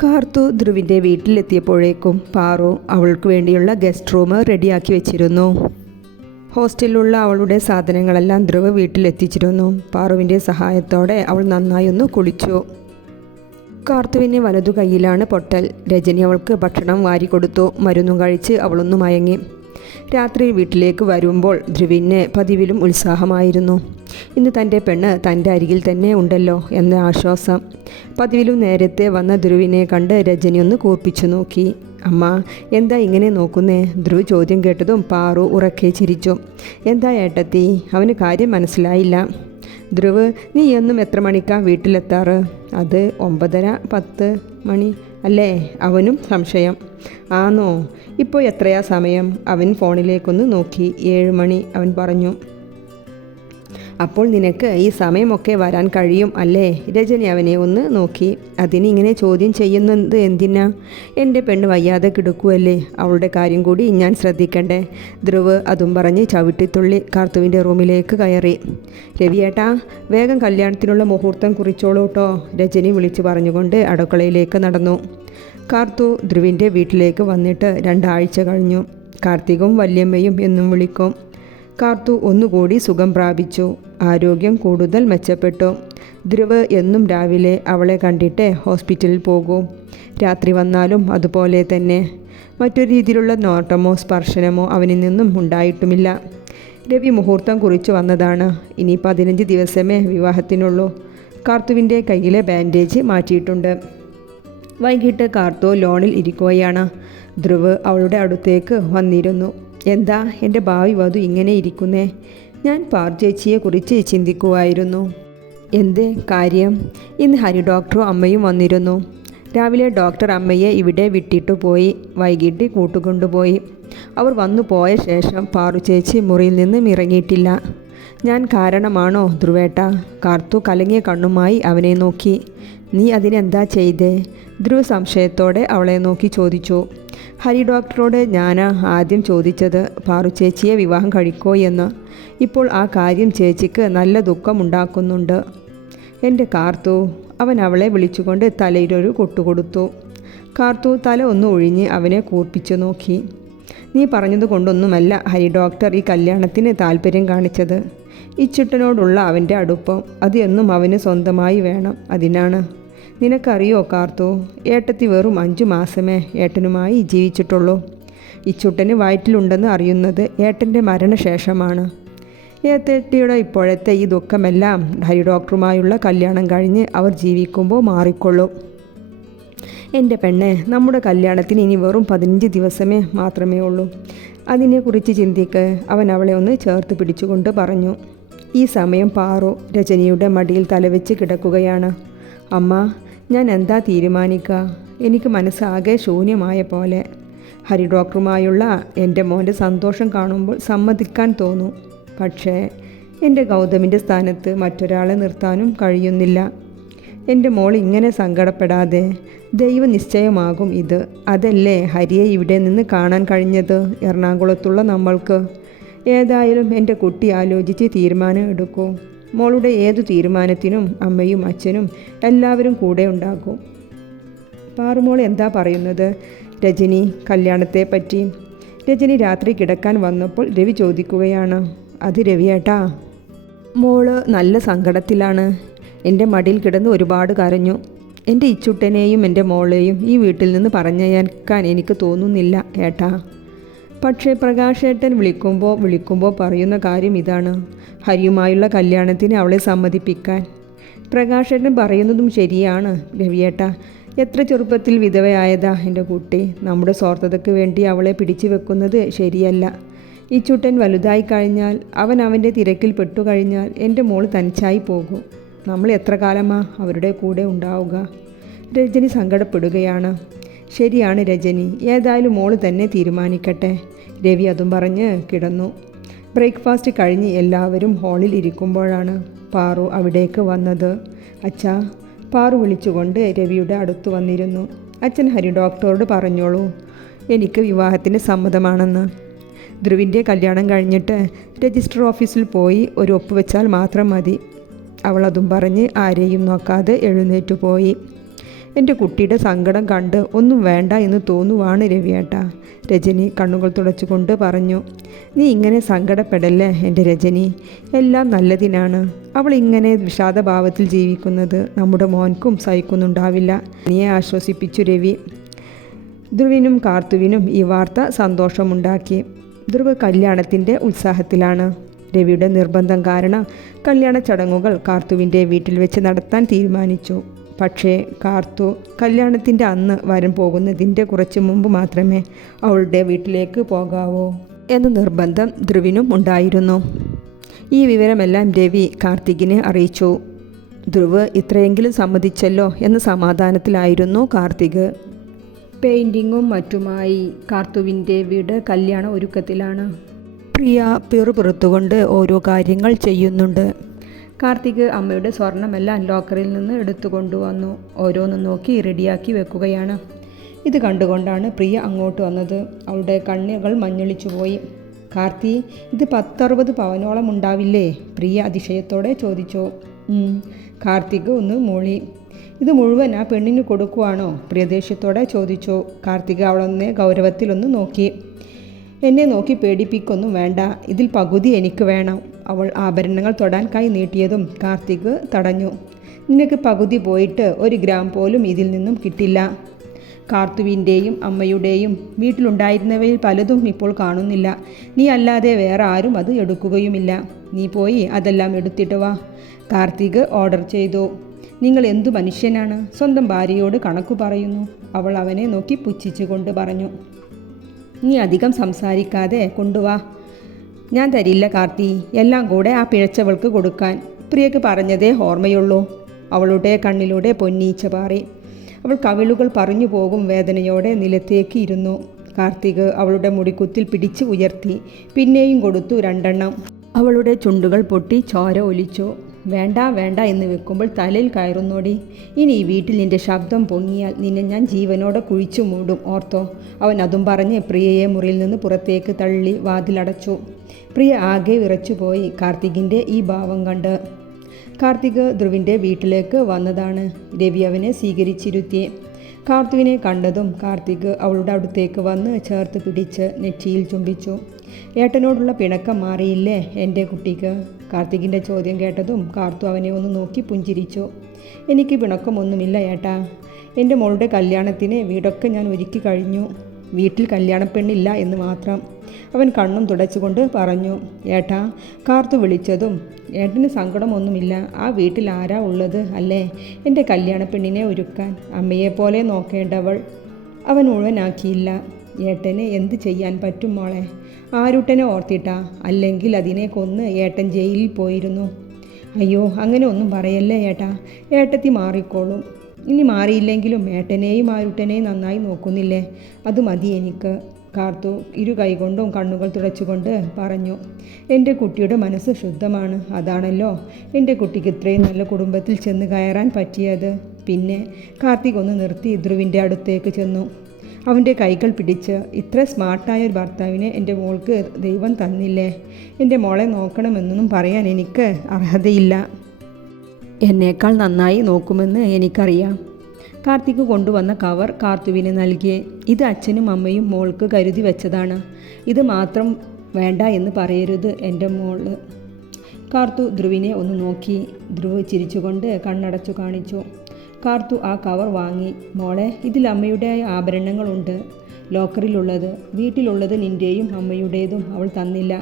കാർത്തു ധ്രുവിൻ്റെ വീട്ടിലെത്തിയപ്പോഴേക്കും പാറു അവൾക്ക് വേണ്ടിയുള്ള guest room റെഡിയാക്കി വെച്ചിരുന്നു. ഹോസ്റ്റലിലുള്ള അവളുടെ സാധനങ്ങളെല്ലാം ധ്രുവ് വീട്ടിലെത്തിച്ചിരുന്നു. പാറുവിൻ്റെ സഹായത്തോടെ അവൾ നന്നായി ഒന്ന് കുളിച്ചു. കാർത്തുവിന് വലതു കൈയിലാണ് പൊട്ടൽ. രജനി അവൾക്ക് ഭക്ഷണം വാരിക്കൊടുത്തു. മരുന്നും കഴിച്ച് അവളൊന്നു മയങ്ങി. രാത്രി വീട്ടിലേക്ക് വരുമ്പോൾ ധ്രുവിന് പതിവിലും ഉത്സാഹമായിരുന്നു. ഇന്ന് തൻ്റെ പെണ്ണ് തൻ്റെ അരികിൽ തന്നെ ഉണ്ടല്ലോ എന്ന ആശ്വാസം. പതിവിലും നേരത്തെ വന്ന ധ്രുവിനെ കണ്ട് രജനി ഒന്ന് കൂർപ്പിച്ചു നോക്കി. അമ്മ, എന്താ ഇങ്ങനെ നോക്കുന്നേ? ധ്രുവ് ചോദ്യം കേട്ടതും പാറു ഉറക്കെ ചിരിച്ചു. എന്താ ഏട്ടത്തി? അവന് കാര്യം മനസ്സിലായില്ല. ധ്രുവ്, നീ എന്നും എത്ര മണിക്കാ വീട്ടിലെത്താറ്? അത് 9:30-10 മണി അല്ലേ? അവനും സംശയം. ആന്നോ? ഇപ്പോൾ എത്രയാ സമയം? അവൻ ഫോണിലേക്കൊന്ന് നോക്കി. 7 മണി അവൻ പറഞ്ഞു. അപ്പോൾ നിനക്ക് ഈ സമയമൊക്കെ വരാൻ കഴിയും അല്ലേ? രജനി അവനെ ഒന്ന് നോക്കി. അതിന് ഇങ്ങനെ ചോദ്യം ചെയ്യുന്നത് എന്തിനാ? എൻ്റെ പെണ്ണ് വയ്യാതെ കിടക്കുമല്ലേ, അവളുടെ കാര്യം കൂടി ഞാൻ ശ്രദ്ധിക്കണ്ടേ? ധ്രുവ് അതും പറഞ്ഞ് ചവിട്ടിത്തുള്ളി കാർത്തുവിൻ്റെ റൂമിലേക്ക് കയറി. രവിയേട്ടാ, വേഗം കല്യാണത്തിനുള്ള മുഹൂർത്തം കുറിച്ചോളൂ കേട്ടോ, രജനി വിളിച്ചു പറഞ്ഞുകൊണ്ട് അടുക്കളയിലേക്ക് നടന്നു. കാർത്തു ധ്രുവിൻ്റെ വീട്ടിലേക്ക് വന്നിട്ട് 2 ആഴ്ച കഴിഞ്ഞു. കാർത്തികും വല്യമ്മയും എന്നും വിളിക്കും. കാർത്തു ഒന്നുകൂടി സുഖം പ്രാപിച്ചു. ആരോഗ്യം കൂടുതൽ മെച്ചപ്പെട്ടു. ധ്രുവ് എന്നും രാവിലെ അവളെ കണ്ടിട്ട് ഹോസ്പിറ്റലിൽ പോകൂ. രാത്രി വന്നാലും അതുപോലെ തന്നെ. മറ്റൊരു രീതിയിലുള്ള നോട്ടമോ സ്പർശനമോ അവനിൽ നിന്നും ഉണ്ടായിട്ടുമില്ല. രവി മുഹൂർത്തം കുറിച്ചു വന്നതാണ്. ഇനി 15 ദിവസമേ വിവാഹത്തിനുള്ളൂ. കാർത്തുവിൻ്റെ കയ്യിലെ ബാൻഡേജ് മാറ്റിയിട്ടുണ്ട്. വൈകിട്ട് കാർത്തു ലോണിൽ ഇരിക്കുകയാണ്. ധ്രുവ് അവളുടെ അടുത്തേക്ക് വന്നിരുന്നു. എന്താ എൻ്റെ ഭാവി വധു ഇങ്ങനെ ഇരിക്കുന്നേ? ഞാൻ പാർചേച്ചിയെക്കുറിച്ച് ചിന്തിക്കുമായിരുന്നു. എന്ത് കാര്യം? ഇന്ന് ഹരി ഡോക്ടറും അമ്മയും വന്നിരുന്നു. രാവിലെ ഡോക്ടർ അമ്മയെ ഇവിടെ വിട്ടിട്ടു പോയി. വൈകിട്ട് കൂട്ടുകൊണ്ടുപോയി. അവർ വന്നു പോയ ശേഷം പാറുചേച്ചി മുറിയിൽ നിന്നും ഇറങ്ങിയിട്ടില്ല. ഞാൻ കാരണമാണോ ധ്രുവേട്ട? കാർത്തു കലങ്ങിയ കണ്ണുമായി അവനെ നോക്കി. നീ അതിനെന്താ ചെയ്തേ? ധ്രുവ് സംശയത്തോടെ അവളെ നോക്കി ചോദിച്ചു. ഹരി ഡോക്ടറോട് ഞാൻ ആദ്യം ചോദിച്ചത് പാറുചേച്ചിയെ വിവാഹം കഴിക്കോ എന്ന്. ഇപ്പോൾ ആ കാര്യം ചേച്ചിക്ക് നല്ല ദുഃഖമുണ്ടാക്കുന്നുണ്ട്. എൻ്റെ കാർത്തു. അവൻ അവളെ വിളിച്ചുകൊണ്ട് തലയിലൊരു കൊട്ടുകൊടുത്തു. കാർത്തു തല ഒന്ന് ഒഴിഞ്ഞ് അവനെ കൂർപ്പിച്ചു നോക്കി. നീ പറഞ്ഞത് കൊണ്ടൊന്നുമല്ല ഹരി ഡോക്ടർ ഈ കല്യാണത്തിന് താല്പര്യം കാണിച്ചത്. ഇച്ചുട്ടനോടുള്ള അവൻ്റെ അടുപ്പം അത് എന്നും അവന് സ്വന്തമായി വേണം. അതിനാണ്. നിനക്കറിയോ കാർത്തു, ഏട്ടത്തി വെറും 5 മാസമേ ഏട്ടനുമായി ജീവിച്ചിട്ടുള്ളൂ. ഇച്ചുട്ടന് വയറ്റിലുണ്ടെന്ന് അറിയുന്നത് ഏട്ടൻ്റെ മരണശേഷമാണ്. ഏട്ടത്തിയുടെ ഇപ്പോഴത്തെ ഈ ദുഃഖമെല്ലാം ഹരി ഡോക്ടറുമായുള്ള കല്യാണം കഴിഞ്ഞ് അവർ ജീവിക്കുമ്പോൾ മാറിക്കൊള്ളും. എൻ്റെ പെണ്ണെ, നമ്മുടെ കല്യാണത്തിന് ഇനി വെറും 15 ദിവസമേ മാത്രമേ ഉള്ളൂ. അതിനെക്കുറിച്ച് ചിന്തിക്ക്. അവൻ അവളെ ഒന്ന് ചേർത്ത് പിടിച്ചുകൊണ്ട് പറഞ്ഞു. ഈ സമയം പാറു രജനിയുടെ മടിയിൽ തലവെച്ച് കിടക്കുകയാണ്. അമ്മ, ഞാൻ എന്താ തീരുമാനിക്കുക? എനിക്ക് മനസ്സാകെ ശൂന്യമായ പോലെ. ഹരി ഡോക്ടറുമായുള്ള എൻ്റെ മോൻ്റെ സന്തോഷം കാണുമ്പോൾ സമ്മതിക്കാൻ തോന്നും. പക്ഷേ എൻ്റെ ഗൗതമിൻ്റെ സ്ഥാനത്ത് മറ്റൊരാളെ നിർത്താനും കഴിയുന്നില്ല. എൻ്റെ മോൾ ഇങ്ങനെ സങ്കടപ്പെടാതെ. ദൈവനിശ്ചയമാകും ഇത്. അതല്ലേ ഹരിയെ ഇവിടെ നിന്ന് കാണാൻ കഴിഞ്ഞത് എറണാകുളത്തുള്ള നമ്മൾക്ക്. ഏതായാലും എൻ്റെ കുട്ടി ആലോചിച്ച് തീരുമാനം എടുക്കൂ. മോളുടെ ഏതു തീരുമാനത്തിനും അമ്മയും അച്ഛനും എല്ലാവരും കൂടെ ഉണ്ടാകും. പാറുമോൾ എന്താ പറയുന്നത് രജനി കല്യാണത്തെ പറ്റി? രജനി രാത്രി കിടക്കാൻ വന്നപ്പോൾ രവി ചോദിക്കുകയാണ്. അത് രവിയേട്ടാ, മോള് നല്ല സങ്കടത്തിലാണ്. എൻ്റെ മടിയിൽ കിടന്ന് ഒരുപാട് കരഞ്ഞു. എൻ്റെ ഇച്ചുട്ടനെയും എൻ്റെ മോളെയും ഈ വീട്ടിൽ നിന്ന് പറഞ്ഞയക്കാൻ എനിക്ക് തോന്നുന്നില്ല ഏട്ടാ. പക്ഷേ പ്രകാശേട്ടൻ വിളിക്കുമ്പോൾ പറയുന്ന കാര്യം ഇതാണ്. ഹരിയുമായുള്ള കല്യാണത്തിന് അവളെ സമ്മതിപ്പിക്കാൻ. പ്രകാശേട്ടൻ പറയുന്നതും ശരിയാണ് രവിയേട്ടാ. എത്ര ചെറുപ്പത്തിൽ വിധവയായതാ എൻ്റെ കുട്ടി. നമ്മുടെ സ്വാർത്ഥതയ്ക്ക് വേണ്ടി അവളെ പിടിച്ചു വെക്കുന്നത് ശരിയല്ല. ഇച്ചുട്ടൻ വലുതായി കഴിഞ്ഞാൽ, അവൻ്റെ തിരക്കിൽ പെട്ടുകഴിഞ്ഞാൽ എൻ്റെ മോൾ തനിച്ചായി പോകും. നമ്മൾ എത്ര കാലമാ അവരുടെ കൂടെ ഉണ്ടാവുക? രജനി സങ്കടപ്പെടുകയാണ്. ശരിയാണ് രജനി, ഏതായാലും മോള് തന്നെ തീരുമാനിക്കട്ടെ. രവി അതും പറഞ്ഞ് കിടന്നു. ബ്രേക്ക്ഫാസ്റ്റ് കഴിഞ്ഞ് എല്ലാവരും ഹാളിൽ ഇരിക്കുമ്പോഴാണ് പാറു അവിടേക്ക് വന്നത്. അച്ഛാ, പാറു വിളിച്ചുകൊണ്ട് രവിയുടെ അടുത്ത് വന്നിരുന്നു. അച്ഛൻ ഹരി ഡോക്ടറോട് പറഞ്ഞോളൂ, എനിക്ക് വിവാഹത്തിന് സമ്മതമാണെന്ന്. ധ്രുവിൻ്റെ കല്യാണം കഴിഞ്ഞിട്ട് രജിസ്റ്റർ ഓഫീസിൽ പോയി ഒരു ഒപ്പ് വെച്ചാൽ മാത്രം മതി. അവൾ അതും പറഞ്ഞ് ആരെയും നോക്കാതെ എഴുന്നേറ്റു പോയി. എൻ്റെ കുട്ടിയുടെ സങ്കടം കണ്ട് ഒന്നും വേണ്ട എന്ന് തോന്നുവാണ് രവിയേട്ടാ. രജനി കണ്ണുകൾ തുടച്ചുകൊണ്ട് പറഞ്ഞു. നീ ഇങ്ങനെ സങ്കടപ്പെടല്ലേ എൻ്റെ രജനി, എല്ലാം നല്ലതിനാണ്. അവൾ ഇങ്ങനെ വിഷാദഭാവത്തിൽ ജീവിക്കുന്നത് നമ്മുടെ മോൻക്കും സഹിക്കുന്നുണ്ടാവില്ല. നീയെ ആശ്വസിപ്പിച്ചു രവി. ധ്രുവിനും കാർത്തുവിനും ഈ വാർത്ത സന്തോഷമുണ്ടാക്കി. ധ്രുവ് കല്യാണത്തിൻ്റെ ഉത്സാഹത്തിലാണ്. രവിയുടെ നിർബന്ധം കാരണം കല്യാണ ചടങ്ങുകൾ കാർത്തുവിൻ്റെ വീട്ടിൽ വെച്ച് നടത്താൻ തീരുമാനിച്ചു. പക്ഷേ കാർത്തു കല്യാണത്തിൻ്റെ അന്ന് വരൻ പോകുന്നതിൻ്റെ കുറച്ച് മുമ്പ് മാത്രമേ അവളുടെ വീട്ടിലേക്ക് പോകാവൂ എന്ന നിർബന്ധം ധ്രുവിനും ഉണ്ടായിരുന്നു. ഈ വിവരമെല്ലാം രവി കാർത്തികിനെ അറിയിച്ചു. ധ്രുവ് ഇത്രയെങ്കിലും സമ്മതിച്ചല്ലോ എന്ന സമാധാനത്തിലായിരുന്നു കാർത്തിക്. പെയിൻറ്റിങ്ങും മറ്റുമായി കാർത്തുവിൻ്റെ വീട് കല്യാണ ഒരുക്കത്തിലാണ്. പ്രിയ പിറുപിറുത്തുകൊണ്ട് ഓരോ കാര്യങ്ങൾ ചെയ്യുന്നുണ്ട്. കാർത്തിക് അമ്മയുടെ സ്വർണമെല്ലാം ലോക്കറിൽ നിന്ന് എടുത്തു കൊണ്ടുവന്നു ഓരോന്നും നോക്കി റെഡിയാക്കി വെക്കുകയാണ്. ഇത് കണ്ടുകൊണ്ടാണ് പ്രിയ അങ്ങോട്ട് വന്നത്. അവളുടെ കണ്ണുകൾ മഞ്ഞളിച്ചു പോയി. കാർത്തി, ഇത് 10-60 പവനോളം ഉണ്ടാവില്ലേ? പ്രിയ അതിശയത്തോടെ ചോദിച്ചു. കാർത്തിക് ഒന്ന് മൂളി. ഇത് മുഴുവൻ ആ പെണ്ണിന് കൊടുക്കുവാണോ? പ്രിയ ദേഷ്യത്തോടെ ചോദിച്ചു. കാർത്തിക് അവളൊന്ന് ഗൗരവത്തിലൊന്ന് നോക്കി. എന്നെ നോക്കി പേടിപ്പിക്കൊന്നും വേണ്ട, ഇതിൽ പകുതി എനിക്ക് വേണം. അവൾ ആഭരണങ്ങൾ തൊടാൻ കൈ നീട്ടിയതും കാർത്തിക് തടഞ്ഞു. നിനക്ക് പകുതി പോയിട്ട് 1 ഗ്രാം പോലും ഇതിൽ നിന്നും കിട്ടില്ല. കാർത്തുവിൻ്റെയും അമ്മയുടെയും വീട്ടിലുണ്ടായിരുന്നവയിൽ പലതും ഇപ്പോൾ കാണുന്നില്ല. നീ അല്ലാതെ വേറെ ആരും അത് എടുക്കുകയുമില്ല. നീ പോയി അതെല്ലാം എടുത്തിട്ട് വാ. കാർത്തിക് ഓർഡർ ചെയ്തു. നിങ്ങൾ എന്തു മനുഷ്യനാണ്, സ്വന്തം ഭാര്യയോട് കണക്കു പറയുന്നു? അവൾ അവനെ നോക്കി പുച്ഛിച്ചുകൊണ്ട് പറഞ്ഞു. നീ അധികം സംസാരിക്കാതെ കൊണ്ടുവാ. ഞാൻ തരില്ല കാർത്തി, എല്ലാം കൂടെ ആ പിഴച്ചവൾക്ക് കൊടുക്കാൻ. പ്രിയക്ക് പറഞ്ഞതേ ഓർമ്മയുള്ളൂ. അവളുടെ കണ്ണിലൂടെ പൊന്നീച്ച പാറി. അവൾ കവിളുകൾ പറഞ്ഞു പോകും വേദനയോടെ നിലത്തേക്ക് ഇരുന്നു. കാർത്തിക് അവളുടെ മുടിക്കുത്തിൽ പിടിച്ച് ഉയർത്തി. പിന്നെയും കൊടുത്തു 2 എണ്ണം. അവളുടെ ചുണ്ടുകൾ പൊട്ടി ചോര ഒലിച്ചു. വേണ്ട വേണ്ട എന്ന് വെക്കുമ്പോൾ തലയിൽ കയറുന്നോടി. ഇനി ഈ വീട്ടിൽ നിന്റെ ശബ്ദം പൊങ്ങിയാൽ നിന്നെ ഞാൻ ജീവനോടെ കുഴിച്ചു മൂടും, ഓർത്തോ. അവൻ അതും പറഞ്ഞ് പ്രിയയെ മുറിയിൽ നിന്ന് പുറത്തേക്ക് തള്ളി വാതിലടച്ചു. പ്രിയ ആകെ വിറച്ചുപോയി കാർത്തികിൻ്റെ ഈ ഭാവം കണ്ട്. കാർത്തിക് ധ്രുവിൻ്റെ വീട്ടിലേക്ക് വന്നതാണ്. രവി അവനെ സ്വീകരിച്ചിരുത്തി. കാർത്തുവിനെ കണ്ടതും കാർത്തിക് അവളുടെ അടുത്തേക്ക് വന്ന് ചേർത്ത് പിടിച്ച് നെറ്റിയിൽ ചുംബിച്ചു. ഏട്ടനോടുള്ള പിണക്കം മാറിയില്ലേ എൻ്റെ കുട്ടിക്ക്? കാർത്തികിൻ്റെ ചോദ്യം കേട്ടതും കാർത്തു അവനെ ഒന്ന് നോക്കി പുഞ്ചിരിച്ചു. എനിക്ക് പിണക്കമൊന്നുമില്ല ഏട്ടാ. എൻ്റെ മോളുടെ കല്യാണത്തിന് വീടൊക്കെ ഞാൻ ഒരുക്കി കഴിഞ്ഞു. വീട്ടിൽ കല്യാണപ്പെണ്ണില്ല എന്ന് മാത്രം. അവൻ കണ്ണും തുടച്ചുകൊണ്ട് പറഞ്ഞു. ഏട്ടാ, കാർത്തു വിളിച്ചതും ഏട്ടന് സങ്കടമൊന്നുമില്ല. ആ വീട്ടിൽ ആരാ ഉള്ളത് അല്ലേ എൻ്റെ കല്യാണപ്പെണ്ണിനെ ഒരുക്കാൻ? അമ്മയെപ്പോലെ നോക്കേണ്ടവൾ. അവൻ മുഴുവനാക്കിയില്ല. ഏട്ടന് എന്ത് ചെയ്യാൻ പറ്റും മോളെ? ആരുട്ടനെ ഓർത്തിട്ടാ? അല്ലെങ്കിൽ അതിനെ കൊന്ന് ഏട്ടൻ ജയിലിൽ പോയിരുന്നു. അയ്യോ, അങ്ങനെ ഒന്നും പറയല്ലേ ഏട്ടാ. ഏട്ടത്തി മാറിക്കോളും. ഇനി മാറിയില്ലെങ്കിലും ഏട്ടനെയും ആരുട്ടനെയും നന്നായി നോക്കുന്നില്ലേ? അത് മതി എനിക്ക്. കാർത്തു ഇരു കൈകൊണ്ടും കണ്ണുകൾ തുടച്ചുകൊണ്ട് പറഞ്ഞു. എൻ്റെ കുട്ടിയുടെ മനസ്സ് ശുദ്ധമാണ്. അതാണല്ലോ എൻ്റെ കുട്ടിക്ക് ഇത്രയും നല്ല കുടുംബത്തിൽ ചെന്ന് കയറാൻ പറ്റിയത്. പിന്നെ കാർത്തിക് ഒന്ന് നിർത്തി ധ്രുവിൻ്റെ അടുത്തേക്ക് ചെന്നു. അവൻ്റെ കൈകൾ പിടിച്ച്, ഇത്ര സ്മാർട്ടായ ഒരു ഭർത്താവിനെ എൻ്റെ മോൾക്ക് ദൈവം തന്നില്ലേ? എൻ്റെ മോളെ നോക്കണമെന്നൊന്നും പറയാൻ എനിക്ക് അർഹതയില്ല. എന്നേക്കാൾ നന്നായി നോക്കുമെന്ന് എനിക്കറിയാം. കാർത്തിക് കൊണ്ടുവന്ന കവർ കാർത്തുവിന് നൽകി. ഇത് അച്ഛനും അമ്മയും മോൾക്ക് കരുതി വെച്ചതാണ്. ഇത് മാത്രം വേണ്ട എന്ന് പറയരുത് എൻ്റെ മോള്. കാർത്തു ധ്രുവിനെ ഒന്ന് നോക്കി. ധ്രുവ് ചിരിച്ചുകൊണ്ട് കണ്ണടച്ചു കാണിച്ചു. കാർത്തു ആ കവർ വാങ്ങി. മോളെ, ഇതിൽ അമ്മയുടെ ആഭരണങ്ങളുണ്ട്. ലോക്കറിലുള്ളത്. വീട്ടിലുള്ളത് നിൻ്റെയും അമ്മയുടേതും അവൾ തന്നില്ല.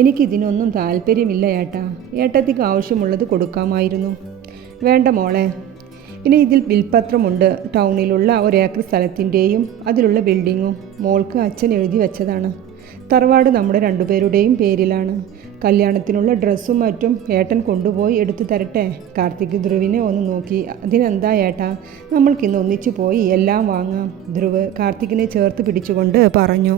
എനിക്കിതിനൊന്നും താല്പര്യമില്ല ഏട്ടാ. ഏട്ടത്തിക്ക് ആവശ്യമുള്ളത് കൊടുക്കാമായിരുന്നു. വേണ്ട മോളെ. പിന്നെ ഇതിൽ ബിൽപത്രമുണ്ട്. ടൗണിലുള്ള 1 ഏക്കർ സ്ഥലത്തിൻ്റെയും അതിലുള്ള ബിൽഡിങ്ങും മോൾക്ക് അച്ഛൻ എഴുതി വെച്ചതാണ്. തറവാട് നമ്മുടെ 2 പേരുടെയും പേരിലാണ്. കല്യാണത്തിനുള്ള ഡ്രസ്സും മറ്റും ഏട്ടൻ കൊണ്ടുപോയി എടുത്തു തരട്ടെ? കാർത്തിക് ധ്രുവിനെ ഒന്ന് നോക്കി. അതിനെന്താ ഏട്ടാ, നമ്മൾക്കിന്ന് ഒന്നിച്ചു പോയി എല്ലാം വാങ്ങാം. ധ്രുവ് കാർത്തികിനെ ചേർത്ത് പിടിച്ചുകൊണ്ട് പറഞ്ഞു.